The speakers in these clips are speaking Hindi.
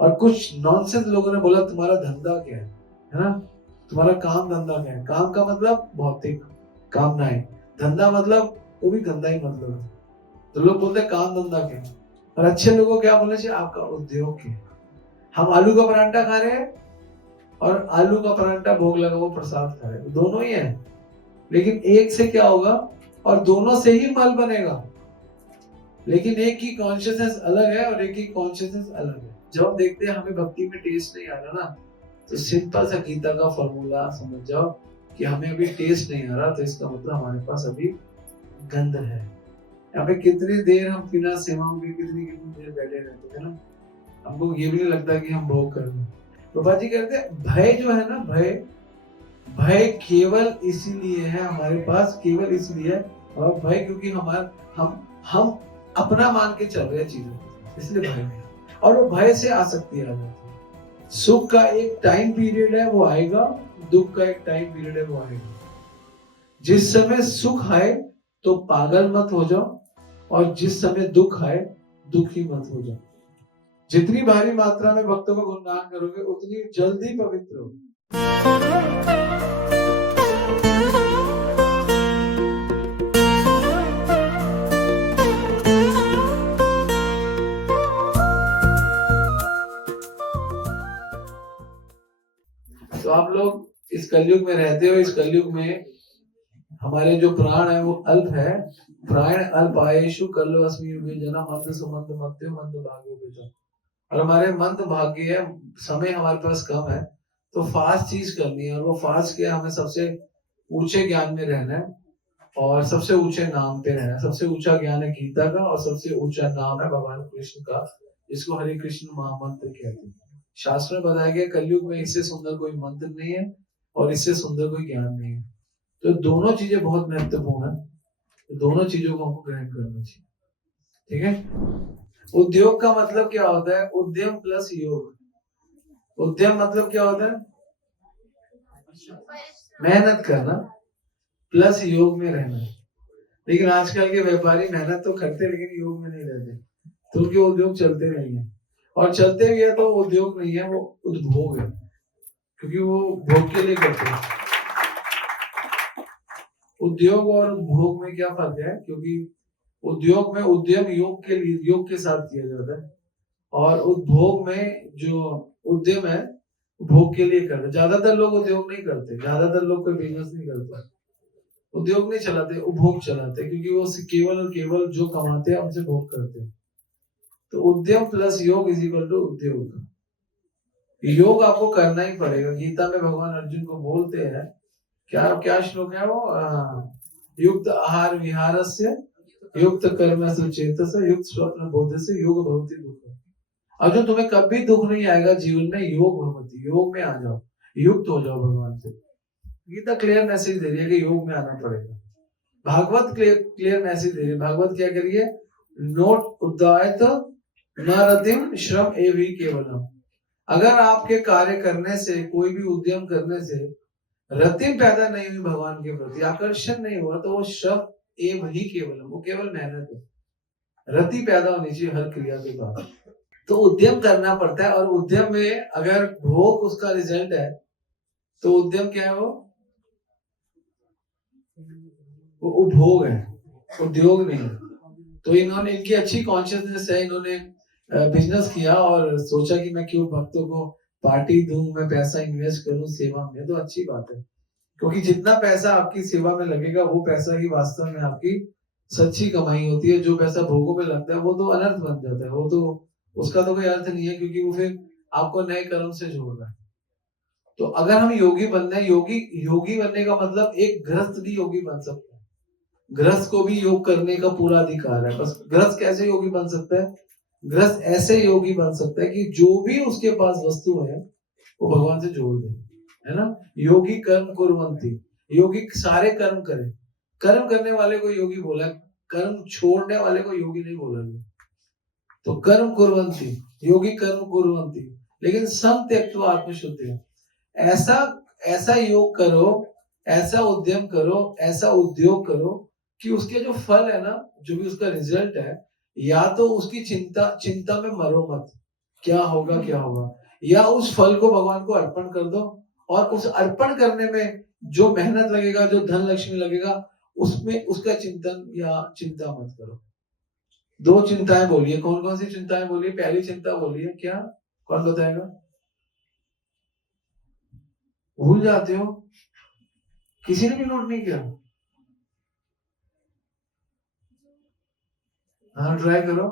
और कुछ नॉनसेंस लोगों ने बोला तुम्हारा धंधा क्या है ना? तुम्हारा काम धंधा क्या है? काम का मतलब भौतिक कामनाएं, धंधा मतलब वो भी गंदा ही मतलब है। तो लोग बोलते हैं काम धंधा क्या है? और अच्छे लोगों को क्या बोलना चाहिए? आपका उद्योग क्या है? हम आलू का परांठा खा रहे हैं और आलू का परांठा भोग लगा हुआ प्रसाद खा रहे हैं, दोनों ही है, लेकिन एक से क्या होगा और दोनों से ही मल बनेगा, लेकिन एक की कॉन्शियसनेस अलग है और एक की कॉन्शियसनेस अलग है। जब हम देखते हैं हमें भक्ति में टेस्ट नहीं आ रहा ना, तो सिंपल सा गीता का फॉर्मूला समझ जाओ कि हमें अभी टेस्ट नहीं आ रहा, तो इसका मतलब हमारे पास अभी गंध है। यहाँ पे कितनी देर हम बिना सेवाओं के कितनी कितनी देर बैठे रहते थे ना, हमको ये भी नहीं लगता कि हम भोग कर रहे हैं। प्रभा जी कहते हैं भय जो है ना, भय भय केवल इसीलिए है हमारे पास, केवल इसलिए है, और भय क्योंकि हम अपना मान के चल रहे हैं चीजों को, इसलिए भय है। और वो भय से आसक्ति आ जाती है। सुख का एक टाइम पीरियड है वो आएगा, दुख का एक टाइम पीरियड है वो आएगा। जिस समय सुख आए तो पागल मत हो जाओ, और जिस समय दुख आए दुखी मत हो जाओ। जितनी भारी मात्रा में भक्तों का गुणगान करोगे उतनी जल्दी पवित्र होगी। तो आप लोग इस कलयुग में रहते हो, इस कलयुग में हमारे जो प्राण है वो अल्प है। प्राण अल्प आयुषु कल्लो अस्मि युगे जना मंद सुमंद मत्यो मंद भाग्यो बेटा। और हमारे मंद भाग्य है, समय हमारे पास कम है, तो फास्ट चीज करनी है, और वो फास्ट क्या, हमें सबसे ऊंचे ज्ञान में रहना है और सबसे ऊंचे नाम पे रहना है। सबसे ऊंचा ज्ञान है गीता का और सबसे ऊंचा नाम है भगवान कृष्ण का, जिसको हरे कृष्ण महामंत्र कहते हैं। शास्त्र में बताया गया कलयुग में इससे सुंदर कोई मंत्र नहीं है और इससे सुंदर कोई ज्ञान नहीं है। तो दोनों चीजें बहुत महत्वपूर्ण है, तो दोनों चीजों को हमको ग्रहण करना चाहिए। ठीक है। उद्योग का मतलब क्या होता है? उद्यम प्लस योग। उद्यम मतलब क्या होता है? मेहनत करना प्लस योग में रहना। लेकिन आजकल के व्यापारी मेहनत तो करते लेकिन योग में नहीं रहते, तो उनके उद्योग चलते नहीं है। और चलते भी है तो उद्योग नहीं है, वो उद्भोग है, क्योंकि वो भोग के लिए करते हैं। उद्योग और उपभोग में क्या फर्क है? क्योंकि उद्योग में उद्यम योग के लिए, योग के साथ किया जाता है, और उपभोग में जो उद्यम है भोग के लिए करते। ज्यादातर लोग उद्योग नहीं करते, ज्यादातर लोग कोई बिजनेस नहीं करते, उद्योग नहीं चलाते, उपभोग चलाते, क्योंकि वो केवल और केवल जो कमाते हैं उनसे भोग करते हैं। तो उद्यम प्लस योग इज इक्वल टू उद्योग। योग आपको करना ही पड़ेगा। गीता में भगवान अर्जुन को बोलते हैं, क्या क्या श्लोक है वो, युक्त आहार विहारस्य युक्त कर्म सुचेतस्य युक्त स्वप्न बोधस्य योग भवति दुःख। अर्जुन तुम्हें कभी दुख नहीं आएगा जीवन में, योग भवति, योग में आ जाओ, युक्त हो जाओ भगवान से। गीता क्लियर मैसेज दे रही है कि योग में आना पड़ेगा। भागवत क्लियर मैसेज दे रही है। भागवत क्या करिए? नोट उद्दायत न रतिम श्रम एवं केवलम। अगर आपके कार्य करने से, कोई भी उद्यम करने से रतिम पैदा नहीं हुई भगवान के प्रति, आकर्षण नहीं हुआ, तो वो श्रम एवं ही केवलम, वो केवल मेहनत है। रति पैदा होनी चाहिए हर क्रिया के बाद। तो उद्यम करना पड़ता है, और उद्यम में अगर भोग उसका रिजल्ट है तो उद्यम क्या है? वो उपभोग है, उद्योग नहीं। तो इन्होंने, इनकी अच्छी कॉन्शियसनेस है, इन्होंने बिजनेस किया और सोचा कि मैं क्यों भक्तों को पार्टी दूं, मैं पैसा इन्वेस्ट करूं सेवा में, तो अच्छी बात है। क्योंकि जितना पैसा आपकी सेवा में लगेगा वो पैसा ही वास्तव में आपकी सच्ची कमाई होती है। जो पैसा भोगों में लगता है वो तो अनर्थ बन जाता है, वो तो उसका तो कोई अर्थ नहीं है, क्योंकि वो फिर आपको नए कर्म से जोड़ रहा है। तो अगर हम योगी बनना है, योगी बनने का मतलब एक गृहस्थ भी योगी बन सकता है। गृहस्थ को भी योग करने का पूरा अधिकार है। बस गृहस्थ कैसे योगी बन सकता है? गृहस्थ ऐसे योगी बन सकता है कि जो भी उसके पास वस्तु है वो भगवान से जोड़ दे, है ना। योगी कर्म कुर्वन्ति, योगी सारे कर्म करे। कर्म करने वाले को योगी बोला, कर्म छोड़ने वाले को योगी नहीं बोला। तो कर्म कुर्वन्ति, योगी कर्म कुर्वन्ति, लेकिन सम त्यक्त्वा आत्मशुद्धि। ऐसा ऐसा योग करो, ऐसा उद्यम करो, ऐसा उद्योग करो कि उसके जो फल है ना, जो भी उसका रिजल्ट है, या तो उसकी चिंता में मरो मत, क्या होगा क्या होगा, या उस फल को भगवान को अर्पण कर दो, और उस अर्पण करने में जो मेहनत लगेगा, जो धन लक्ष्मी लगेगा, उसमें उसका चिंतन या चिंता मत करो। दो चिंताएं बोलिए, कौन कौन सी चिंताएं बोलिए? पहली चिंता बोलिए क्या, कौन बताएगा? भूल जाते हो, किसी ने भी नोट नहीं किया? हाँ ट्राई करो।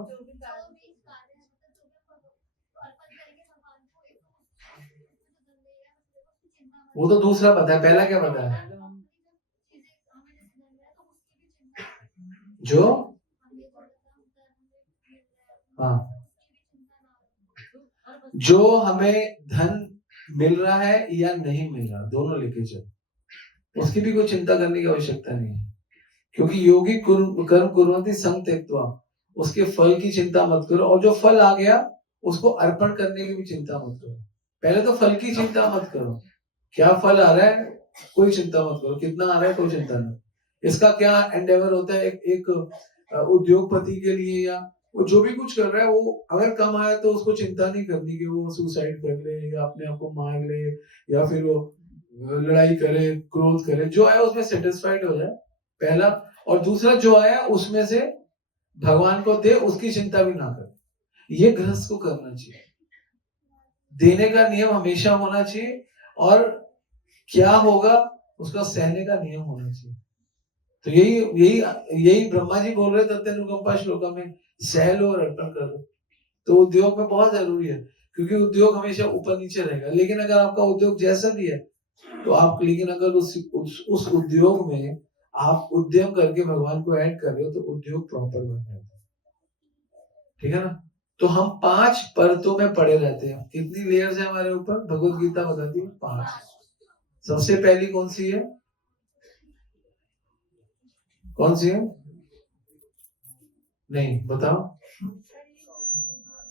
वो तो दूसरा पता है, पहला क्या पता है? जो हाँ, जो हमें धन मिल रहा है या नहीं मिल रहा, दोनों लेके चलो, उसकी भी कोई चिंता करने की आवश्यकता नहीं है, क्योंकि योगी कर्म कुर्वन्ति संग त्यक्त्वा, उसके फल की चिंता मत करो, और जो फल आ गया उसको अर्पण करने की भी चिंता मत करो। पहले तो फल की चिंता मत करो, क्या फल आ रहा है कोई चिंता मत करो, कितना आ रहा है कोई चिंता नहीं। इसका क्या एंडेवर होता है, एक उद्योगपति के लिए, या वो जो भी कुछ कर रहा है, वो अगर कम आया तो उसको चिंता नहीं करनी कि वो सुसाइड कर ले या अपने आप को मार ले, या फिर वो लड़ाई करे, क्रोध करे, जो आया उसमें सेटिस्फाइड हो जाए, पहला। और दूसरा, जो आया उसमें से भगवान को दे, उसकी चिंता भी ना करे। ये गृहस्थ को करना चाहिए, देने का नियम हमेशा होना चाहिए, और क्या होगा उसका सहने का नियम होना चाहिए। तो यही यही यही ब्रह्मा जी बोल रहे थे अनुकंपा श्लोका में, सह लो और अर्पण कर दो। तो उद्योग में बहुत जरूरी है, क्योंकि उद्योग हमेशा ऊपर नीचे रहेगा, लेकिन अगर आपका उद्योग जैसा भी है तो आप, लेकिन अगर उस उद्योग में आप उद्यम करके भगवान को ऐड कर रहे हो, तो उद्योग प्रॉपर बन जाता है। ठीक है ना? तो हम 5 परतों में पड़े रहते हैं। कितनी लेयर्स है हमारे ऊपर? भगवत गीता बताती है 5। सबसे पहली कौन सी है? कौन सी है? नहीं बताओ।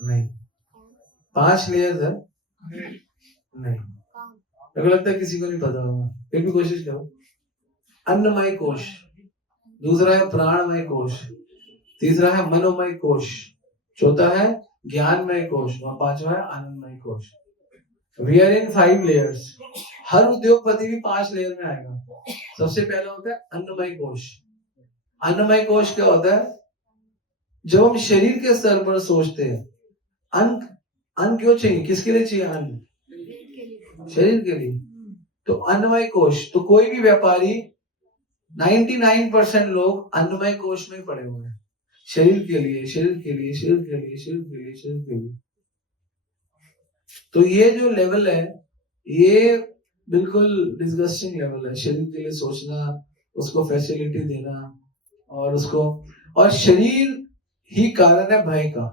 नहीं, 5 लेयर्स है। नहीं, मेरे को लगता है किसी को नहीं पता होगा, फिर भी कोशिश करो। अन्नमय कोश, दूसरा है प्राणमय कोश, तीसरा है मनोमय कोश, चौथा है ज्ञानमय कोश, और पांचवा है आनंदमय कोश। We are in 5 layers. हर उद्योगपति भी 5 लेयर में आएगा। सबसे पहला होता है अन्नमय कोश। अन्नमय कोश क्या होता है? जब हम शरीर के स्तर पर सोचते हैं, अन्न अन्न क्यों चाहिए, किसके लिए चाहिए अन्न? शरीर के लिए। तो अन्नमय कोश, तो कोई भी व्यापारी 99% लोग अन्नमय कोश में पड़े हुए हैं, शरीर के लिए, शरीर के लिए, शरीर के लिए, शरीर के लिए, शरीर के लिए। तो ये जो लेवल है, ये बिल्कुल डिस्गस्टिंग लेवल है। शरीर के लिए सोचना, उसको फैसिलिटी देना, और उसको, और शरीर ही कारण है भय का।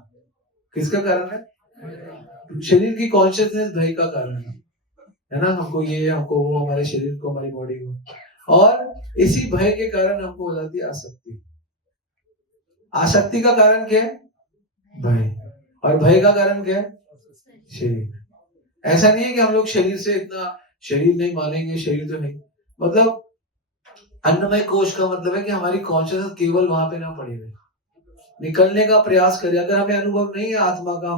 किसका कारण है? शरीर की कॉन्शियसनेस भय का कारण है ना? हमको ये, हमको वो, हमारे शरीर को, हमारी बॉडी को, और इसी भय के कारण हमको हो जाती है आसक्ति। आसक्ति का कारण क्या है? भय। और भय का कारण क्या है? शरीर। ऐसा नहीं है कि हम लोग शरीर से इतना, शरीर नहीं मानेंगे, शरीर तो नहीं, मतलब अन्नमय कोश का मतलब है कि हमारी कॉन्शियसनेस केवल वहां पे ना पड़ी रहे, निकलने का प्रयास करें। अगर हमें अनुभव नहीं है आत्मा का,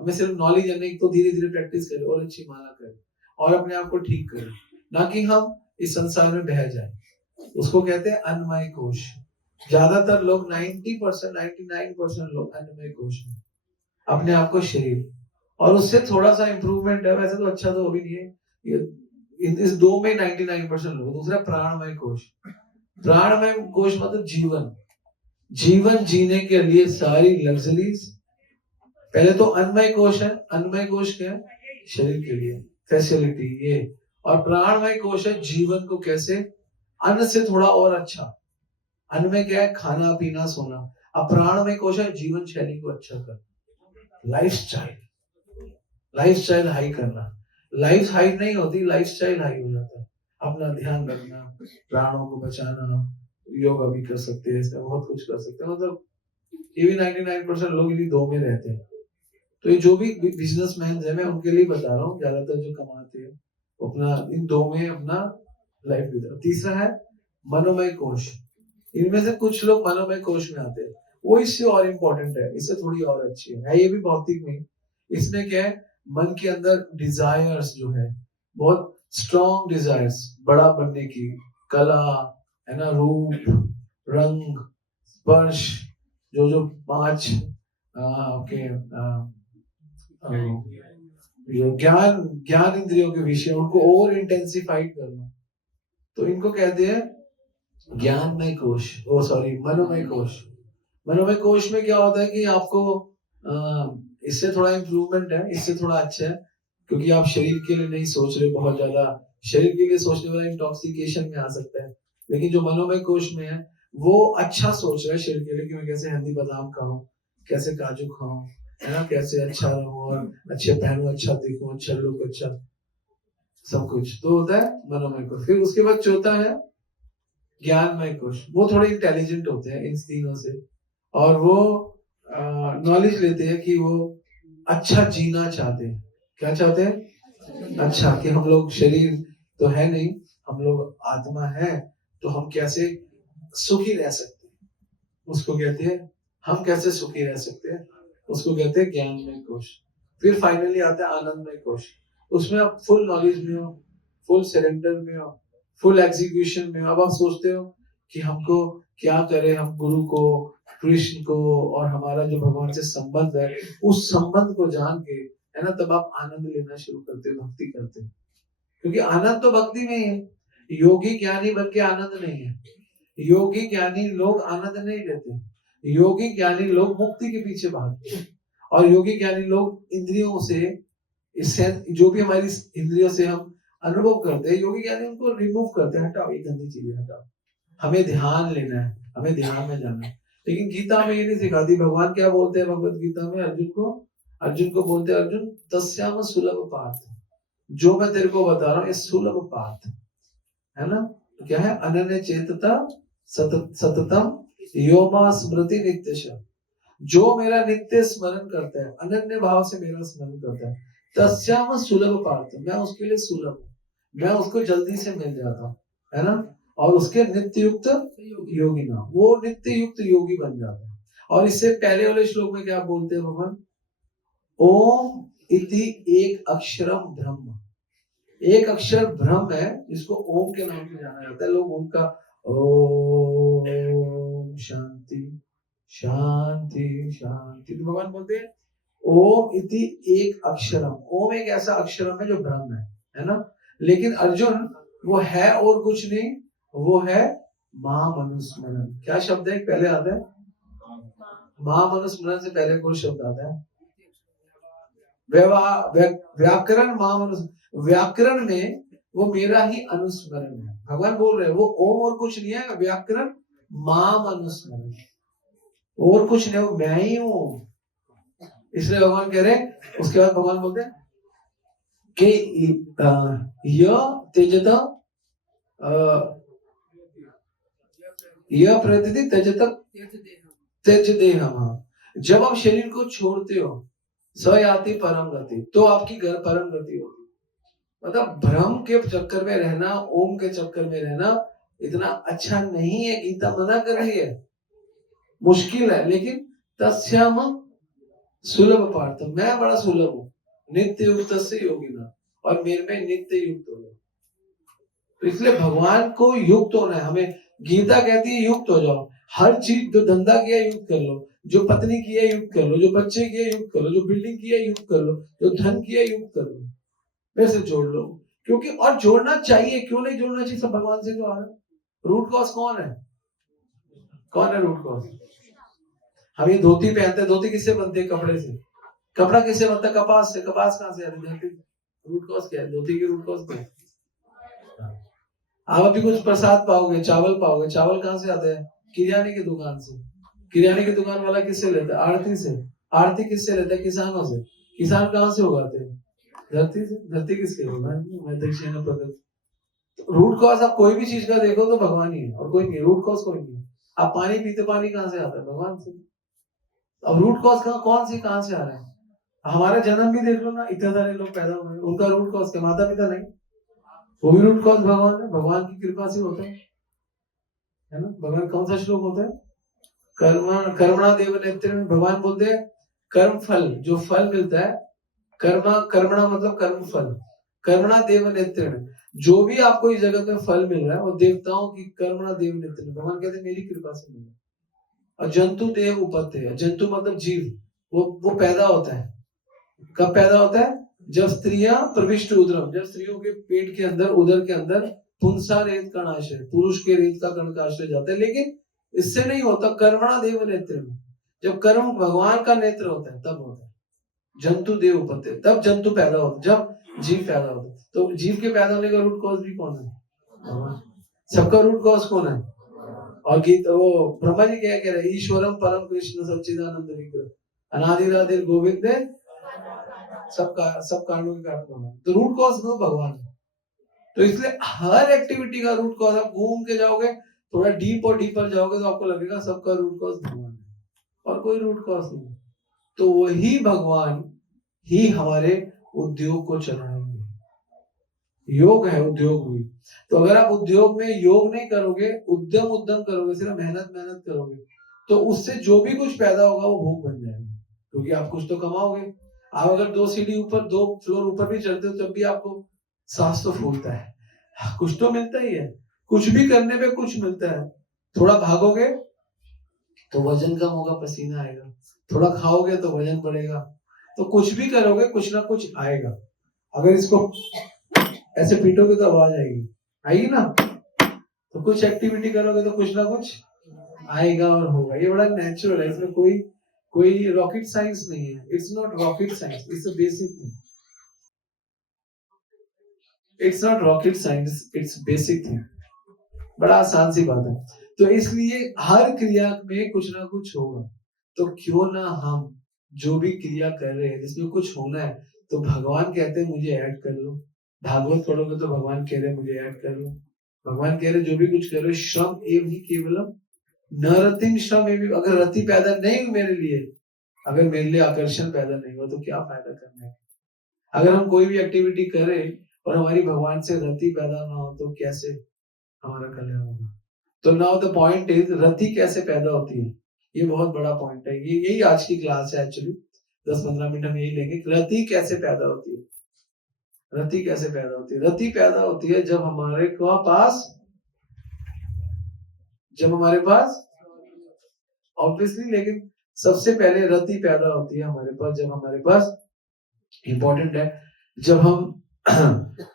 हमें सिर्फ नॉलेज है नहीं, तो धीरे धीरे प्रैक्टिस करें और अच्छी माला करें और अपने आप को ठीक करें, ना कि हम इस संसार में बह जाए। उसको कहते हैं अन्नमय कोश। ज्यादातर लोग 90%, 99% लोग अन्नमय कोश में, अपने आप को शरीर, और उससे थोड़ा सा इंप्रूवमेंट है, वैसे तो अच्छा तो अभी नहीं है ये, इस दो में 99% लोग। दूसरा प्राणमय कोश। प्राणमय कोश मतलब जीवन, जीवन जीने के लिए सारी लग्जरीज। पहले तो अन्नमय कोश है। अन्नमय कोश क्या है? शरीर के लिए फैसिलिटी ये, और प्राणमय कोश है जीवन को कैसे अन्न से थोड़ा और अच्छा। अन्न में क्या है? खाना पीना सोना। अब प्राणमय कोश है जीवन शैली को अच्छा करना, लाइफस्टाइल, लाइफस्टाइल हाई करना। लाइफ हाई नहीं होती, लाइफस्टाइल हाई हो जाता है। अपना ध्यान रखना, प्राणों को बचाना, योगा भी कर सकते हैं, इसमें बहुत कुछ कर सकते हैं। मतलब ये भी 99% लोग इन्हीं दो में रहते हैं। तो ये जो भी बिजनेसमैन है, मैं उनके लिए बता रहा हूँ, ज्यादातर जो कमाते हैं अपना इन दो में अपना लाइफ बिता। तीसरा है मनोमय कोश। इनमें से कुछ लोग मनोमय कोश में आते हैं, वो इससे और इम्पोर्टेंट है, इससे थोड़ी और अच्छी है ये भी भौतिक में। इसमें क्या है, मन के अंदर डिजायर्स जो है, बहुत स्ट्रॉन्ग डिजायर्स, बड़ा बनने की कला, है ना, रूप, रंग, स्पर्श, जो जो 5 आपके जो ज्ञान ज्ञान इंद्रियों के विषय, उनको और इंटेंसिफाइड करना, तो इनको कहते हैं ज्ञानमय कोश, ओ सॉरी मनोमय कोश। मनोमय कोश में क्या होता है कि आपको इससे थोड़ा इम्प्रूवमेंट है, इससे थोड़ा अच्छा है, क्योंकि आप शरीर के लिए नहीं सोच रहे बहुत ज्यादा, शरीर के लिए सोचने वाला इंटॉक्सिकेशन में आ सकता है, लेकिन जो मनोमय कोश में है वो अच्छा सोच रहा है शरीर के लिए कि मैं कैसे हल्दी बादाम खाऊं, कैसे काजू खाऊं, है ना, कैसे अच्छा रहूं और अच्छे पहनूं, अच्छा दिखूं, अच्छा लुक, अच्छा सब कुछ, तो होता है मनोमय कोश। फिर उसके बाद चौथा है ज्ञानमय कोश, वो थोड़े इंटेलिजेंट होते हैं इन तीनों से, और वो नॉलेज लेते हैं कि वो अच्छा जीना चाहते हैं। क्या चाहते हैं? अच्छा, कि हम लोग शरीर तो है नहीं, हम लोग आत्मा है, तो हम कैसे सुखी रह सकते हैं, उसको कहते हैं हम कैसे सुखी रह सकते हैं, उसको कहते हैं ज्ञानमय कोश। फिर फाइनली आता है आनंदमय कोश, उसमें आप फुल नॉलेज में हो, फुल सरेंडर में हो, फुल एग्जीक्यूशन में हो। अब आप सोचते हो कि हमको क्या करें, हम गुरु को, कृष्ण को, और हमारा जो भगवान से संबंध है, उस संबंध को जान के, है ना, तब आप आनंद लेना शुरू करते हो, भक्ति करते हो, क्योंकि आनंद तो भक्ति में ही है। योगी ज्ञानी बन के आनंद नहीं है, योगी ज्ञानी लोग आनंद नहीं लेते, योगी ज्ञानी लोग मुक्ति के पीछे भागते हैं, और योगी ज्ञानी लोग इंद्रियों से, इससे जो भी हमारी इंद्रियों से हम अनुभव करते हैं, योगी ज्ञानी उनको रिमूव करते हैं, हटाओ ये गंदी चीजें हटाओ, हमें ध्यान लेना है, हमें ध्यान में जाना है। लेकिन गीता में ये नहीं सिखाती। भगवान क्या बोलते हैं भगवत गीता में अर्जुन को बोलते हैं, अर्जुन तस्याम सुलभ पार्थ, जो मैं तेरे को बता रहा हूँ ये सुलभ पार्थ है ना, क्या है, अनन्य चेतता सततम योमा स्मृति नित्यश, जो मेरा नित्य स्मरण करता है, अनन्य भाव से मेरा स्मरण करता है, तस्याम सुलभ पार्थ, मैं उसके लिए सुलभ हूँ, मैं उसको जल्दी से मिल जाता हूँ, है ना, और उसके नित्य युक्त योगी ना, वो नित्य युक्त योगी बन जाता है। और इससे पहले वाले श्लोक में क्या बोलते हैं भगवान, ओम इति एक अक्षरम ब्रह्म, एक अक्षर ब्रह्म है जिसको ओम के नाम से जाना जाता है। लोग ओम का ओम शांति शांति शांति, तो भगवान बोलते हैं ओम इति एक अक्षरम, ओम एक ऐसा अक्षरम है जो ब्रह्म है ना। लेकिन अर्जुन वो है और कुछ नहीं, वो है महामनुस्मरण। क्या शब्द है पहले आता है? महामनुस्मरण से पहले कोई शब्द आता है? व्याकरण महामनुस्मरण, व्याकरण में वो मेरा ही अनुस्मरण है। भगवान बोल रहे हैं वो ओम और कुछ नहीं है, व्याकरण महामनुस्मरण, और कुछ नहीं, वो मैं ही हूं। इसलिए भगवान कह रहे हैं, उसके बाद भगवान बोलते हैं कि यह तेजता यह प्रतिदिन त्यज देहम, जब आप शरीर को छोड़ते हो सयाति परम गति, तो आपकी घर परम गति होती। मतलब भ्रम के चक्कर में रहना, ओम के चक्कर में रहना इतना अच्छा नहीं है, गीता मना कर रही है, मुश्किल है। लेकिन तस्याम सुलभ पार्थ, मैं बड़ा सुलभ हूँ, नित्य युक्त से योगिना, और मेरे में नित्य युक्त हो जाओ। तो इसलिए भगवान को युक्त होना है हमें। गीता कहती है युक्त हो जाओ, हर चीज, जो धंधा किया युक्त कर लो, जो पत्नी की है युक्त कर लो, जो बच्चे की है युक्त कर लो, जो बिल्डिंग की है युक्त कर लो, जो धन की है युक्त कर लो, वैसे जोड़ लो। क्योंकि और जोड़ना चाहिए, क्यों नहीं जोड़ना चाहिए? सब भगवान से जो आ रहा है। रूट कॉज कौन है? कौन है रूट कॉज? हम ये धोती पहनते हैं, धोती किससे बनती है? कपड़े से। कपड़ा किससे बनता है? कपास से। कपास कहां से आती है? रूट कॉज क्या है? धोती की रूट कॉज क्या है? आप अभी कुछ प्रसाद पाओगे, चावल पाओगे, चावल कहां से आते हैं? किराने की दुकान से। किराने की दुकान वाला किससे लेता है? आड़ती से। आड़ती किससे लेता है? किसानों से। किसान कहां से उगाते हैं? धरती से। धरती किसके होगा? रूट कॉज आप कोई भी चीज का देखो तो भगवान ही है, और कोई नहीं। रूट कॉज कोई नहीं है। आप पानी पीते, पानी कहां से आता है? भगवान से। अब रूट कॉज कौन सी कहां से आ रहा है? हमारा जन्म भी देख लो ना, इतने सारे लोग पैदा हुए, उनका रूट कॉज के माता पिता नहीं, वो भी रूट कॉज भगवान है, भगवान की कृपा से होता है ना। भगवान कौन सा श्लोक होता है? कर्मणा देव नेत्र में भगवान बोलते हैं कर्म फल, जो फल मिलता है कर्मणा मतलब कर्म फल, कर्मणा देव नेत्रेण, जो भी आपको इस जगत में फल मिल रहा है वो देवताओं की कर्मणा देव नेत्रेण, भगवान कहते हैं मेरी कृपा से मिल रहा है। और जंतु देव उपत्य, जंतु मतलब जीव, वो पैदा होता है। कब पैदा होता है? जब स्त्रियां प्रविष्ट उदरम, जब स्त्रियों के पेट के अंदर, उदर के अंदर पुंसा रेत का नाश है, पुरुष के रेत का कण का आश्रय जाता है। लेकिन इससे नहीं होता, कर्मणा देव नेत्र में, जब कर्म भगवान का नेत्र होता है तब होता है। जंतु देव उपत्य, तब जंतु पैदा होता है, जब जीव पैदा होता है। तो जीव के पैदा होने का रूट कॉज भी कौन है? भगवान। सबका रूट कॉज कौन है? और गीत वो ब्रह्मा जी क्या कह रहे हैं? ईश्वरम परम कृष्ण सच्चिदानंद विग्रह अनादिरादि गोविंद सब कारणों के कारण भगवान। तो रूट कॉज नो भगवान। तो इसलिए हर एक्टिविटी का रूट कॉज, आप घूम के जाओगे थोड़ा डीप और डीपर जाओगे तो आपको लगेगा सबका रूट कॉज भगवान है, और कोई रूट कॉज नहीं। तो वही भगवान ही हमारे उद्योग को चलाएंगे। योग है उद्योग भी। तो अगर आप उद्योग में योग नहीं करोगे, उद्यम करोगे, सिर्फ मेहनत करोगे, तो उससे जो भी कुछ पैदा होगा वो भोग बन जाएगा, क्योंकि आप कुछ तो कमाओगे। आप अगर 2 सीढ़ी ऊपर, 2 फ्लोर ऊपर भी चढ़ते हो तब भी आपको सांस तो फूलता है, कुछ तो मिलता ही है। कुछ भी करने पे कुछ मिलता है। थोड़ा भागोगे तो वजन कम होगा, पसीना आएगा। थोड़ा खाओगे तो वजन बढ़ेगा। तो कुछ भी करोगे कुछ ना कुछ आएगा। अगर इसको ऐसे पीटोगे तो आवाज आएगी ना। तो कुछ एक्टिविटी करोगे तो कुछ ना कुछ आएगा और होगा। ये बड़ा नेचुरल है, इसमें कोई रॉकेट साइंस नहीं है। It's not rocket science, it's a basic thing. It's not rocket science, it's basic thing. बड़ा आसान सी बात है। तो इसलिए हर क्रिया में कुछ ना कुछ होगा। तो क्यों ना हम जो भी क्रिया कर रहे हैं जिसमें कुछ होना है, तो भगवान कहते हैं मुझे ऐड कर लो। भागवत पढ़ोगे तो भगवान कह रहे मुझे ऐड कर लो। भगवान कह रहे जो भी कुछ कर रहे हो श्रम एव ही केवलम न रतिम श्रम एव। अगर रति पैदा नहीं हुई मेरे लिए, अगर मेरे लिए आकर्षण पैदा नहीं हुआ, तो क्या फायदा करना है? अगर हम कोई भी एक्टिविटी करें और हमारी भगवान से रति पैदा ना हो, तो कैसे हमारा कल्याण होगा? तो नाउ द पॉइंट इज, रति कैसे पैदा होती है? ये बहुत बड़ा पॉइंट है। ये यही आज की क्लास है एक्चुअली। 10-15 मिनट हम यही लेंगे। रति कैसे पैदा होती है? रति कैसे पैदा होती है? रति पैदा होती है जब हमारे पास ऑब्वियसली, लेकिन सबसे पहले रति पैदा होती है हमारे पास जब हमारे पास, इंपॉर्टेंट है, जब हम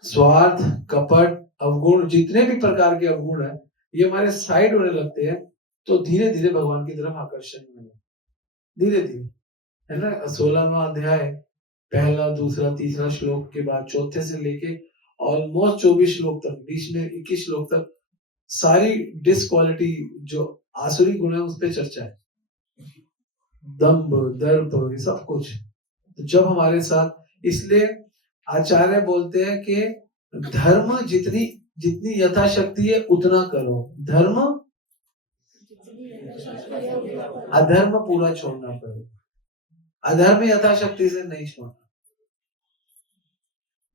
स्वार्थ, कपट, अवगुण, जितने भी प्रकार के अवगुण है, ये हमारे साइड होने लगते हैं। तो धीरे धीरे भगवान की तरफ आकर्षण होने लगता है, धीरे धीरे, है ना। 16वां अध्याय पहला, दूसरा, तीसरा श्लोक के बाद चौथे से लेके ऑलमोस्ट 24 श्लोक तक, बीच में 21 श्लोक तक सारी डिसक्वालिटी जो आसुरी गुण है उस पर चर्चा है। दंभ, दर्प, ये सब कुछ। तो जब हमारे साथ, इसलिए आचार्य बोलते हैं कि धर्म जितनी यथाशक्ति है उतना करो। धर्म, अधर्म पूरा छोड़ना पड़ेगा। अधर्म यथाशक्ति से नहीं छोड़ना।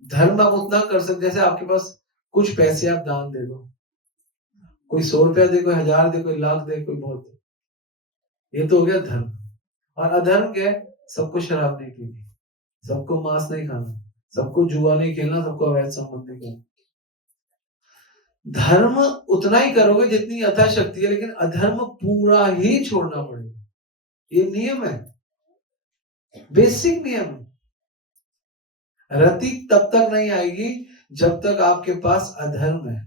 धर्म आप उतना कर सकते, जैसे आपके पास कुछ पैसे आप दान दे दो, कोई 100 रुपया दे, कोई 1000 दे, कोई लाख दे, कोई बहुत दे, ये तो हो गया धर्म। और अधर्म क्या है? सबको शराब नहीं पीनी, सबको मांस नहीं खाना, सबको जुआ नहीं खेलना, सबको अवैध संबंध नहीं करना। धर्म उतना ही करोगे जितनी यथाशक्ति है, लेकिन अधर्म पूरा ही छोड़ना पड़ेगा। ये नियम है, बेसिक नियम। रति तब तक नहीं आएगी जब तक आपके पास अधर्म है।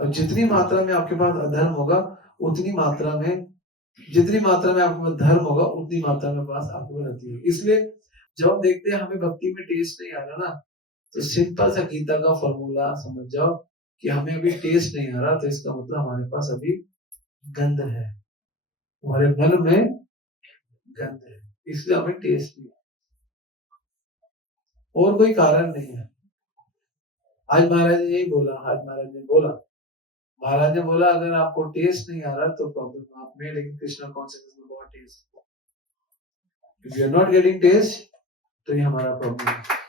और जितनी मात्रा में आपके पास अधर्म होगा, उतनी मात्रा में, जितनी मात्रा में आपके पास धर्म होगा, उतनी मात्रा में पास आपके पास रहती है। इसलिए जब हम देखते हैं हमें भक्ति में टेस्ट नहीं आ रहा ना, तो सिंपल सा गीता का फॉर्मूला समझ जाओ कि हमें अभी टेस्ट नहीं आ रहा, तो इसका मतलब हमारे पास अभी गंध है, हमारे मन में गंध है, इसलिए हमें टेस्ट नहीं, और कोई कारण नहीं है। आज महाराज ने यही बोला, महाराज ने बोला अगर आपको टेस्ट नहीं आ रहा तो प्रॉब्लम आप में, लेकिन कृष्णा कॉन्शियसनेस में बहुत taste. If you are not getting taste, तो ये हमारा प्रॉब्लम है।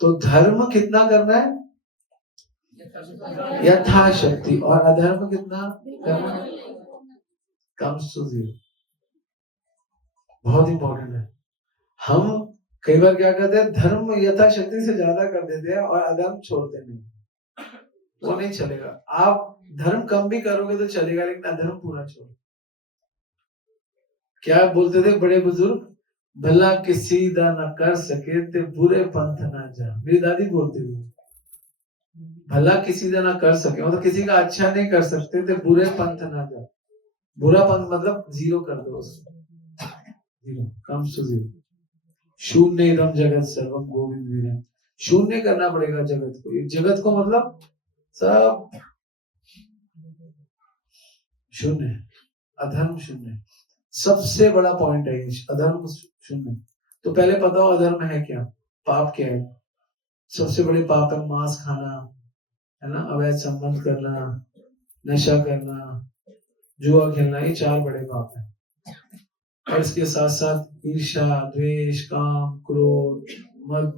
तो धर्म कितना करना है? यथाशक्ति। और अधर्म कितना करना है? Comes to 0। बहुत इंपॉर्टेंट है। हम कई बार क्या करते हैं, धर्म यथाशक्ति से ज्यादा कर देते हैं और अधर्म छोड़ते नहीं, वो नहीं चलेगा। आप धर्म कम भी करोगे तो चलेगा, लेकिन अधर्म पूरा छोड़ो। क्या बोलते थे बड़े बुजुर्ग, भला किसी दा ना कर सके ते बुरे पंथ ना जा। मेरी दादी बोलती थी, भला किसी दा ना कर सके मतलब किसी का अच्छा नहीं कर सकते ते बुरे पंथ ना जा। बुरा पंथ मतलब जीरो कर दो उसको, जीरो कम्स टू जीरो। शून्य इदम जगत सर्वम गोविंद वीरम। शून्य करना पड़ेगा जगत को। ये जगत को मतलब सब शून्य, अधर्म शून्य, सबसे बड़ा पॉइंट है अधर्म शून्य। तो पहले पता हो अधर्म है क्या, पाप क्या है। सबसे बड़े पाप है मांस खाना, है ना, अवैध संबंध करना, नशा करना, जुआ खेलना, ये 4 बड़े पाप है। और इसके साथ साथ ईर्ष्या, द्वेष, काम, क्रोध, मद,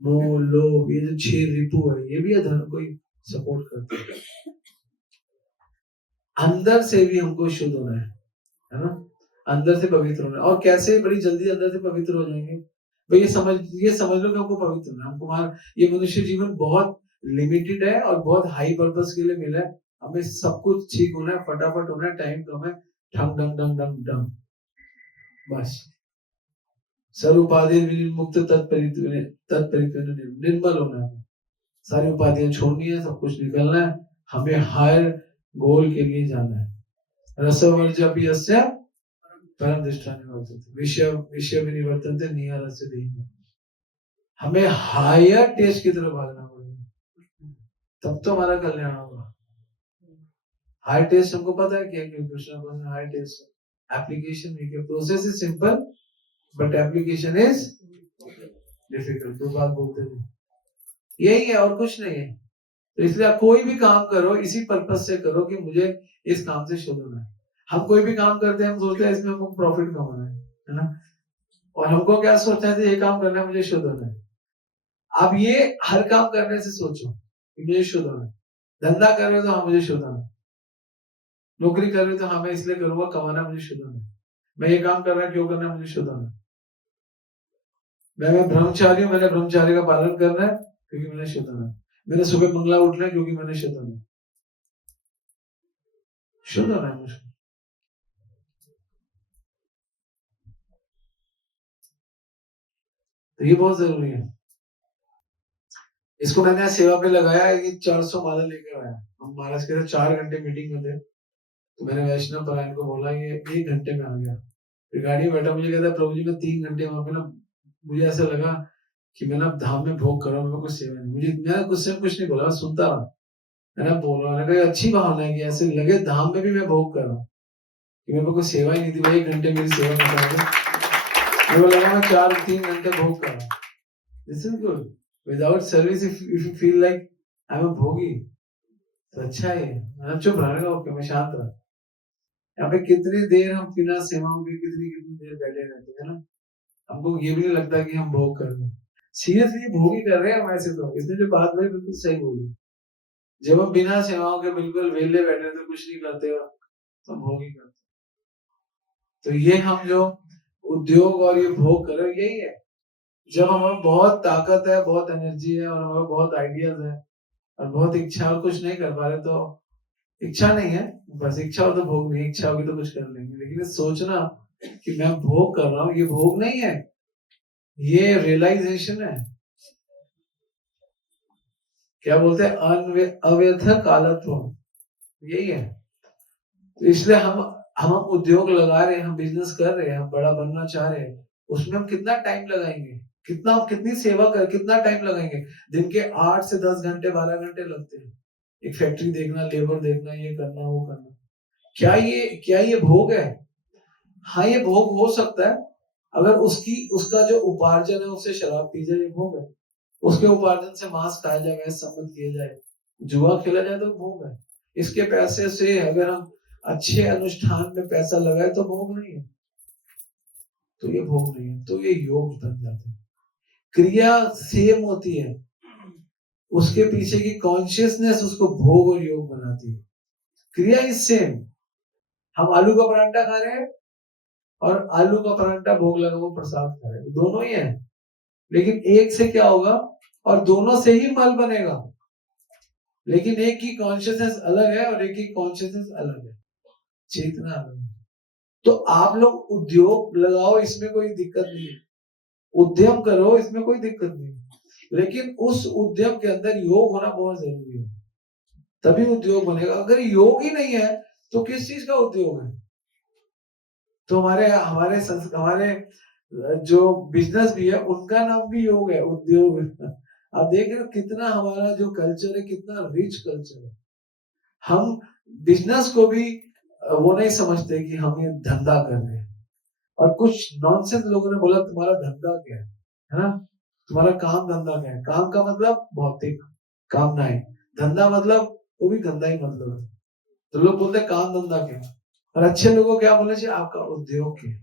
मोह, लोभ, ये जो 6 रिपु है, ये भी अधर्म को ही सपोर्ट करते हैं। अंदर से भी हमको शुद्ध होना है ना, अंदर से पवित्र होना है। और कैसे बड़ी जल्दी अंदर से पवित्र हो जाएंगे भाई, ये समझ लो कि हमको पवित्र होना है। हमको ये मनुष्य जीवन बहुत लिमिटेड है और बहुत हाई पर्पस के लिए मिला है। हमें सब कुछ ठीक होना है, फटाफट होना है, टाइम कम है, ठंग डंग डंग डंग डंग, बस। सर्व उपाधि मुक्त तत्परित्व निर्मल होना है। सारी उपाधियां छोड़नी है, सब कुछ निकलना है, हमें हायर गोल के लिए जाना है। रसवर्ज्य परम दृष्टा निवर्तते, विषय विनिवर्तन्ते नियरस्य देहि। हमें हायर टेस्ट की तरफ भागना पड़ेगा, तब तो हमारा कल्याण होगा। हायर टेस्ट हमको पता है क्या, कृष्ण को हायर टेस्ट एप्लीकेशन नहीं किया। Process is simple but application is difficult. दो बात बोलते थे, यही है और कुछ नहीं है। तो इसलिए आप कोई भी काम करो इसी पर्पस से करो कि मुझे इस काम से शुद्ध होना है। हम कोई भी काम करते हैं, हम सोचते हैं इसमें हमको प्रॉफिट कमाना है ना, और हमको क्या सोचना है, ये काम करना है मुझे शुद्ध होना है। अब ये हर काम करने से सोचो कि मुझे शुद्ध होना है। धंधा कर रहे हो तो हाँ मुझे शुद्ध होना है, नौकरी कर रहे हो तो हाँ मैं इसलिए करूंगा, कमाना मुझे शुद्ध होना है। मैं ये काम कर रहा क्यों करना है, मुझे शुद्ध होना है। मैं ब्रह्मचारी हूँ, मैंने ब्रह्मचारी का पालन करना है क्योंकि मैंने शुद्ध होना है। मैंने सुबह मंगला उठना है क्योंकि मैंने शुद्ध होना है, शुद्ध होना है मुझे। तो ये बहुत जरूरी है। इसको मैंने सेवा पे लगाया, ये 400 माला लेकर आया। हम महाराज के 4 घंटे मीटिंग में थे, तो मैंने वैष्णव परायण को बोला ये 1 घंटे में आ गया। फिर गाड़ी में बैठा, मुझे कहता प्रभु जी मैं 3 घंटे वहां पे ना, मुझे ऐसा लगा कि मैं ना धाम में भोग कर रहा हूँ, कुछ सेवा नहीं। मुझे मैं कुछ नहीं बोला, सुनता रहा। मैंने बोल रहा हूँ, अच्छी भावना है कि ऐसे लगे धाम में भी मैं भोग कर रहा हूँ, कि मेरे को कोई सेवा ही नहीं थी भाई। 1 घंटे मेरी सेवा में मेरे को लगा मैं 3 घंटे भोग कर रहा हूँ। This is good. Without service if you feel like I am a भोगी, तो अच्छा है। मैं चुप रहने ओके, मैं शांत रहा। यहाँ पे कितनी देर हम बिना सेवाओं के कितनी कितनी देर बैठे रहते हैं ना, हमको ये भी नहीं लगता कि हम भोग कर रहे हैं। सीरियसली भोग ही कर रहे हैं हम ऐसे। तो इसने जो बात बोली बिल्कुल सही बोली। जब हम बिना सेवाओं के बिल्कुल वेले बैठे तो कुछ नहीं करते हो, तो भोग ही करते। तो ये हम जो उद्योग और ये भोग कर रहे यही है। जब हमें बहुत ताकत है, बहुत एनर्जी है और हमें बहुत आइडियाज है और बहुत इच्छा और कुछ नहीं कर पा रहे, तो इच्छा नहीं है, बस इच्छा हो तो भोग नहीं, इच्छा होगी तो कुछ कर लेंगे। लेकिन सोचना कि मैं भोग कर रहा हूँ, ये भोग नहीं है, ये रियलाइजेशन है। क्या बोलते हैं, अव्यथ कालत्व, यही है। तो इसलिए हम उद्योग लगा रहे हैं, हम बिजनेस कर रहे हैं, हम बड़ा बनना चाह रहे हैं, उसमें हम कितना टाइम लगाएंगे, कितनी सेवा कर, कितना टाइम लगाएंगे। दिन के 8 से 10 घंटे 12 घंटे लगते हैं, एक फैक्ट्री देखना, लेबर देखना, ये करना वो करना। क्या ये भोग है? हाँ ये भोग हो सकता है अगर उसका जो उपार्जन है उससे शराब पी जाए, ये भोग है। उसके उपार्जन से मांस खाया जाए, संबंध किया जाए, जुआ खेला जाए, तो भोग है। इसके पैसे से अगर हम अच्छे अनुष्ठान में पैसा लगाए तो भोग नहीं है, तो ये भोग नहीं है, तो ये योग बन जाता है। क्रिया सेम होती है, उसके पीछे की कॉन्शियसनेस उसको भोग और योग बनाती है। क्रिया इज सेम। हम आलू का परांठा खा रहे हैं, और आलू का परांठा भोग लगा वो प्रसाद खा रहे, दोनों ही है, लेकिन एक से क्या होगा, और दोनों से ही मल बनेगा, लेकिन एक की कॉन्शियसनेस अलग है और एक की कॉन्शियसनेस अलग है, चेतना अलग है। तो आप लोग उद्योग लगाओ, इसमें कोई दिक्कत नहीं है, उद्यम करो, इसमें कोई दिक्कत नहीं है, लेकिन उस उद्यम के अंदर योग होना बहुत जरूरी है, तभी उद्योग बनेगा। अगर योग ही नहीं है तो किस चीज का उद्योग है? तो हमारे हमारे हमारे जो बिजनेस भी है उनका नाम भी योग है, उद्योग। आप देख रहे हो कितना हमारा जो कल्चर है कितना रिच कल्चर है। हम बिजनेस को भी वो नहीं समझते कि हम ये धंधा कर रहे हैं, और कुछ नॉनसेंस लोगों ने बोला तुम्हारा धंधा क्या है ना, तुम्हारा काम धंधा क्या है? काम का मतलब भौतिक कामनाएं, धंधा मतलब वो भी गंदा ही मतलब है। तो लोग बोलते हैं काम धंधा क्या है, और अच्छे लोगों को क्या बोलना चाहिए? आपका उद्योग क्या है?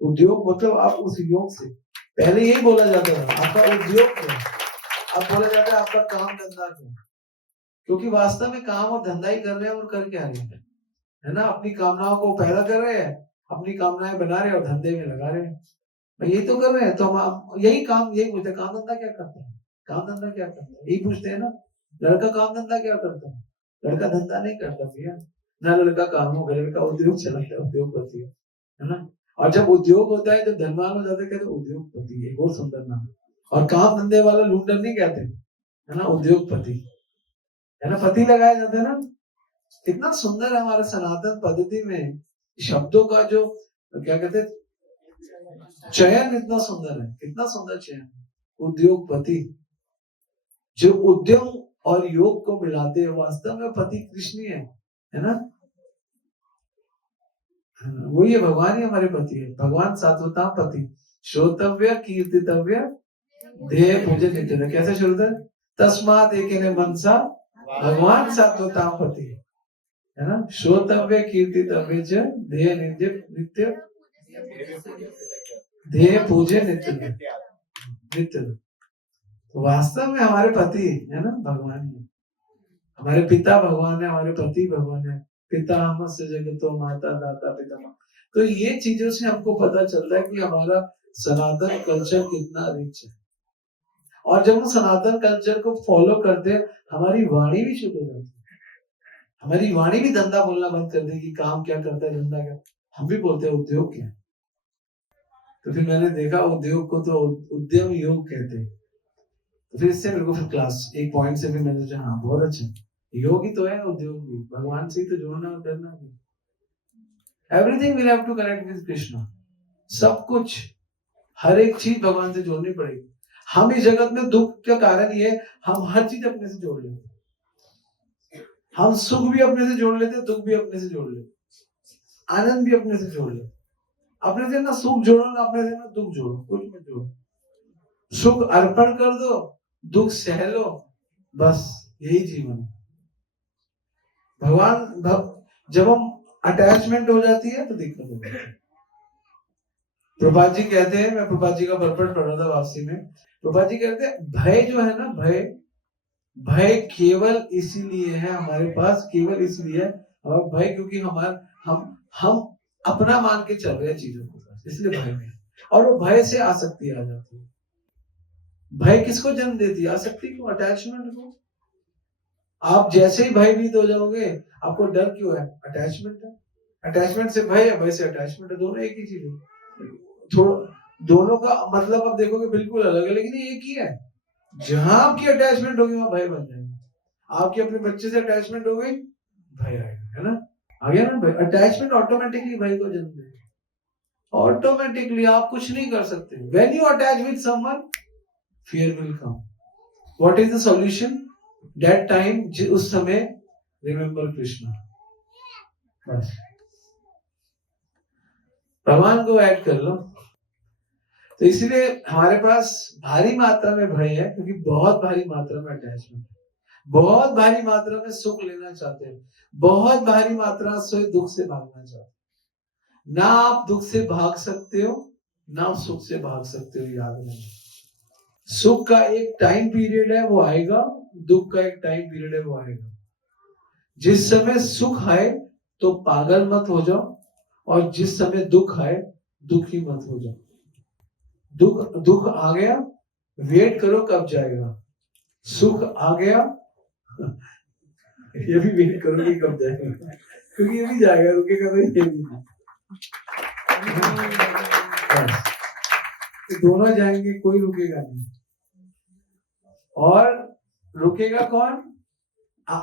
उद्योग मतलब आप उस योग से, पहले यही बोला जाता था आपका उद्योग क्या है, अब बोला जाता है आपका काम धंधा क्या है, क्योंकि वास्तव में काम और धंधा ही कर रहे हैं और कर क्या रहे हैं, है ना, अपनी कामनाओं को पैदा कर रहे हैं, अपनी कामनाएं बना रहे हैं और धंधे में लगा रहे हैं, यही तो कर रहे हैं। तो हम यही काम, यही पूछते हैं काम धंधा क्या करते हैं, काम धंधा क्या करते हैं, यही पूछते हैं ना। लड़का काम धंधा क्या करता है? लड़का धंधा नहीं करता भैया, ना लड़का काम होगा, लड़का उद्योग चलाता है, उद्योगपति है ना। और जब उद्योग होता है, जब धनवान हो जाते हैं, कहते उद्योगपति है, बहुत सुंदर नाम। और काम धंधे वाला लूंडर नहीं कहते, है ना, उद्योगपति, है ना, पति लगाया जाता है ना। कितना सुंदर है हमारे सनातन पद्धति में शब्दों का जो क्या कहते हैं चयन, इतना सुंदर है, कितना सुंदर चयन। उद्योगपति, जो उद्यम और योग को मिलाते हैं, वास्तव में पति कृष्ण ही है ना, वही है, भगवान ही हमारे पति है। भगवान सात्वता पति, श्रोतव्य कीर्तितव्य ध्येय पूजन नित्य। कैसे शुरू था? तस्मात एक मनसा भगवान सात्वता पति, है ना, श्रोतव्य कीर्तितव्य ध्येय नित्य, ध्येय पूजे नित्य नित्य। वास्तव में हमारे पति है ना, भगवान है, हमारे पिता भगवान है, हमारे पति भगवान है। पिता हमस्य जगतो माता दाता पिता। तो ये चीजों से हमको पता चलता है कि हमारा सनातन कल्चर कितना रिच है, और जब हम सनातन कल्चर को फॉलो करते हैं, हमारी वाणी भी शुद्ध हो जाती है, हमारी वाणी भी धंधा बोलना बंद कर देगी, काम क्या करता है, धंधा क्या, हम भी बोलते हैं उद्योग क्या। तो फिर मैंने देखा उद्योग को तो उद्यम योग कहते हैं। तो फिर इससे मेरे को फिर क्लास एक पॉइंट से फिर मैंने सोचा हाँ बहुत अच्छा, योग ही तो है उद्योग भी, भगवान से ही तो जोड़ना और करना भी। Everything will have to connect with Krishna, सब कुछ, हर एक चीज भगवान से जोड़नी पड़ेगी। हम इस जगत में दुख का कारण ये, हम हर चीज अपने से जोड़ लेते, हम सुख भी अपने से जोड़ लेते, दुख भी अपने से जोड़ लेते, आनंद भी अपने से जोड़ लेते। अपने से ना सुख जोड़ो, ना अपने से ना दुख जोड़ो, कुछ मत जोड़ो, सुख अर्पण कर दो, दुख सह लो, बस यही जीवन है। भगवान जब हम अटैचमेंट हो जाती है तो दिक्कत हो जाती है। प्रभात जी कहते हैं, मैं प्रभात जी का परपट पढ़ रहा था वापसी में, प्रभात जी कहते हैं भय जो है ना, भय केवल इसीलिए है हमारे पास, केवल इसलिए और भय क्योंकि हम अपना मान के चल रहे हैं चीजों को, इसलिए भय में। और वो भय से आसक्ति आ जाती है। भय किसको जन्म देती है? आसक्ति को, अटैचमेंट को। आप जैसे ही भयभीत हो जाओगे, आपको डर क्यों है? अटैचमेंट है, अटैचमेंट से भय है, भय से अटैचमेंट है, दोनों एक ही चीज है। दोनों का मतलब आप देखोगे बिल्कुल अलग है, लेकिन एक ही है। जहां आपकी अटैचमेंट होगी वहां भय बन जाएगा। आपकी अपने बच्चे से अटैचमेंट हो गई, भय आएगा, है ना, आ गया ना भय। अटैचमेंट ऑटोमेटिकली भय को जन्म देगा, ऑटोमेटिकली, आप कुछ नहीं कर सकते। When you attach with someone, fear will come. What is the solution? That time, उस समय रिमेंबर कृष्णा, बस भगवान को ऐड कर लो। तो इसलिए हमारे पास भारी मात्रा में भय है, क्योंकि बहुत भारी मात्रा में अटैचमेंट है, बहुत भारी मात्रा में सुख लेना चाहते हैं, बहुत भारी मात्रा से दुख से भागना चाहते हैं। ना आप दुख से भाग सकते हो, ना आप सुख से भाग सकते हो, याद रखना। सुख का एक टाइम पीरियड है, वो आएगा, दुख का एक टाइम पीरियड है, वो आएगा। जिस समय सुख आए तो पागल मत हो जाओ, और जिस समय दुख आए दुखी मत हो जाओ। दुख आ गया, वेट करो कब जाएगा। सुख आ गया, ये भी वेट करो कि कब जाएगा, क्योंकि ये भी जाएगा, रुकेगा तो ये भी नहीं। तो दोनों जाएंगे, कोई रुकेगा नहीं। और रुकेगा कौन?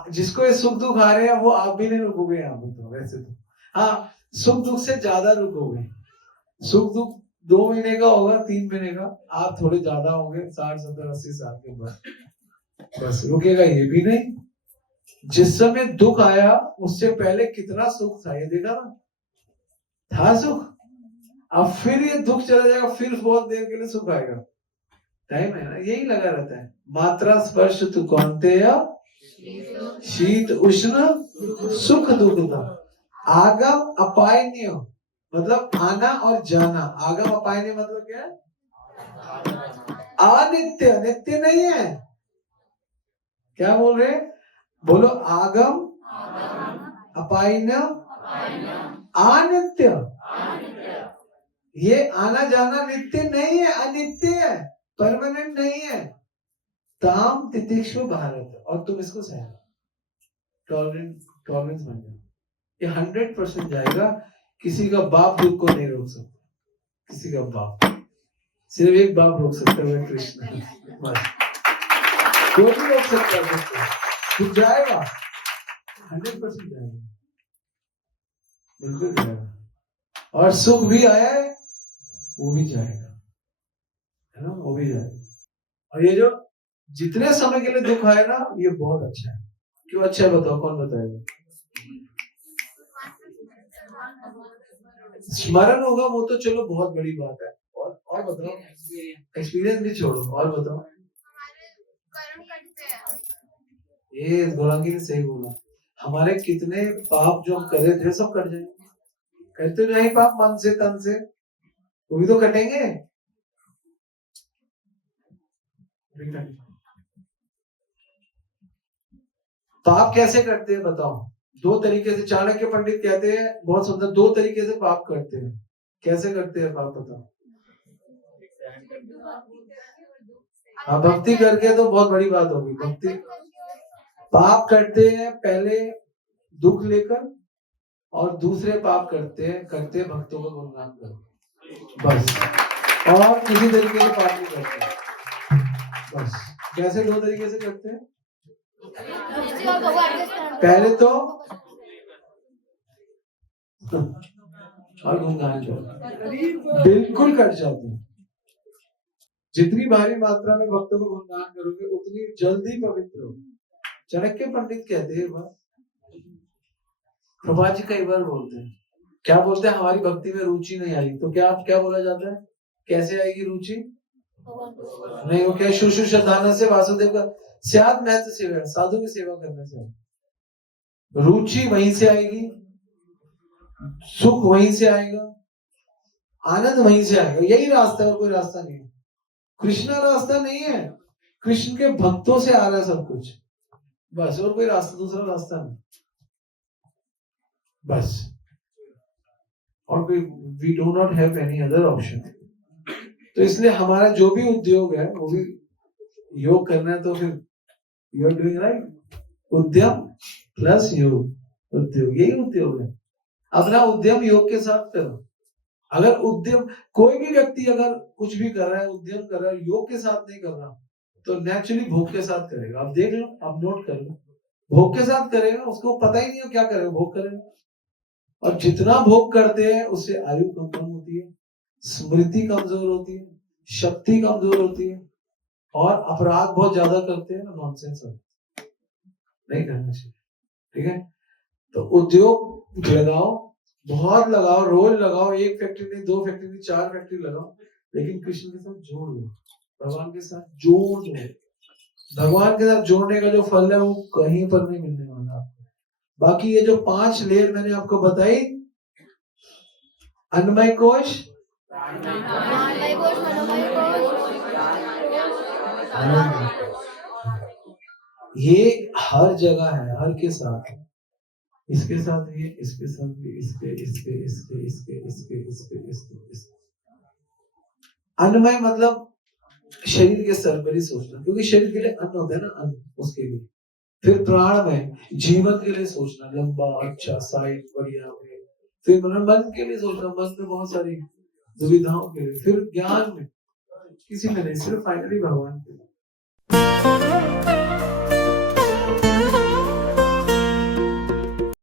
जिसको ये सुख दुख आ रहे हैं वो आप भी नहीं रुकोगे यहाँ पे। तो वैसे तो हाँ, सुख दुख से ज्यादा रुकोगे। सुख दुख 2 महीने का होगा, 3 महीने का, आप थोड़े ज्यादा होंगे 60 70 80 साल के बाद। बस रुकेगा ये भी नहीं। जिस समय दुख आया उससे पहले कितना सुख था, ये देखा ना, था सुख। अब फिर ये दुख चला जाएगा, फिर बहुत देर के लिए सुख आएगा। टाइम है ना, यही लगा रहता है। मात्रा स्पर्श तु कौन्तेय, शीत उष्ण सुख दुख था। आगम अपायनीय मतलब आना और जाना। आगम अपायनीय मतलब क्या है? अनित्य, नित्य नहीं है। क्या बोल रहे? बोलो, आगम अपायनीय अनित्य। ये आना जाना नित्य नहीं है, अनित्य है, परमानेंट नहीं है। ताम तितिक्षु भारत, और तुम इसको सह, टॉलरेंस बन जाओ। ये 100% जाएगा। किसी का बाप दुख को नहीं रोक सकता, किसी का बाप, सिर्फ एक बाप रोक सकता है, कृष्ण। बस, कोई नहीं रोक सकता। दुख जाएगा, 100% जाएगा, बिल्कुल जाएगा। और सुख भी आया है, वो भी जाएगा, है ना, वो भी जाएगा। और ये जो जितने समय के लिए दुख आए ना, ये बहुत अच्छा है। क्यों अच्छा है बताओ, कौन बताएगा? स्मरण होगा वो तो चलो बहुत बड़ी बात है। और बताओ, एक्सपीरियंस भी छोड़ो, और बताओ। ये गोलांगी ने सही बोला, हमारे कितने पाप जो हम करे थे सब कट जाएंगे। करते नहीं पाप मन से तन से, वो भी तो कटेंगे। पाप कैसे करते हैं बताओ? 2 तरीके से। चाणक्य पंडित कहते हैं बहुत सुंदर, 2 तरीके से पाप करते हैं। कैसे करते हैं पाप बताओ? भक्ति करके तो बहुत बड़ी बात होगी। भक्ति पाप करते हैं पहले दुख लेकर, और दूसरे पाप करते हैं भक्तों का गुणगान कर, बस। और किसी तरीके से पाप नहीं करते, बस। कैसे 2 तरीके से करते हैं? पहले तो और गुणगान करो, बिल्कुल कट जाते हैं। जितनी भारी मात्रा में भक्तों को गुणगान करोगे उतनी जल्दी पवित्र हो। चाणक्य पंडित कहते हैं, प्रभा जी कई बार बोलते हैं, क्या बोलते हैं? हमारी भक्ति में रुचि नहीं आई, तो क्या बोला जाता है? कैसे आएगी रुचि? नहीं, वो क्या, शुश्रूषाधान से वासुदेव का स्यात् महत्व सेवा, साधु की सेवा करने से रुचि वहीं से आएगी, सुख वहीं से आएगा, आनंद वहीं से आएगा। यही रास्ता है, और कोई रास्ता नहीं है। कृष्णा रास्ता नहीं है, कृष्ण के भक्तों से आ रहा है सब कुछ, बस। और कोई रास्ता, दूसरा रास्ता नहीं, बस। और कोई, we do not have any other option. तो इसलिए हमारा जो भी उद्योग है वो भी योग करना है, तो फिर यू आर डूइंग राइट। उद्यम प्लस योग, उद्योग, यही उद्योग है। अपना उद्यम योग के साथ करो। अगर उद्यम, कोई भी व्यक्ति अगर कुछ भी कर रहा है, उद्यम कर रहा है, योग के साथ नहीं कर रहा, तो नेचुरली भोग के साथ करेगा। आप देख लो, आप नोट कर लो, भोग के साथ करेगा, उसको पता ही नहीं है क्या करेगा, भोग करेगा। और जितना भोग करते हैं उससे आयु कम होती है, स्मृति कमजोर होती है, शक्ति कमजोर होती है, और अपराध बहुत ज्यादा करते हैं। नॉनसेंस नहीं करना चाहिए, ठीक है। तो उद्योग लगाओ, बहुत लगाओ, रोज लगाओ, 1 फैक्ट्री नहीं, 2 फैक्ट्री नहीं, 4 फैक्ट्री लगाओ, लेकिन कृष्ण के साथ जोड़ दो, भगवान के साथ जोड़ दो। भगवान के साथ जोड़ने का जो फल है वो कहीं पर नहीं मिलने वाला आपको। बाकी ये जो 5 लेयर मैंने आपको बताई, अन्नमय कोश, ये हर जगह है, हर के साथ है। इसके साथ भी, इसके साथ भी, इसके इसके इसके इसके इसके इसके इसके। अन्नमय मतलब शरीर के स्तर पर ही सोचना, क्योंकि शरीर के लिए अन्न होता है ना, अन्न उसके लिए। फिर प्राणमय, जीवन के लिए सोचना, लंबा अच्छा साइड बढ़िया में। फिर मन के लिए सोचना, मन में बहुत सारी दुविधाओं के लिए। फिर ज्ञान में, किसी में नहीं, सिर्फ फाइनली भगवान के लिए।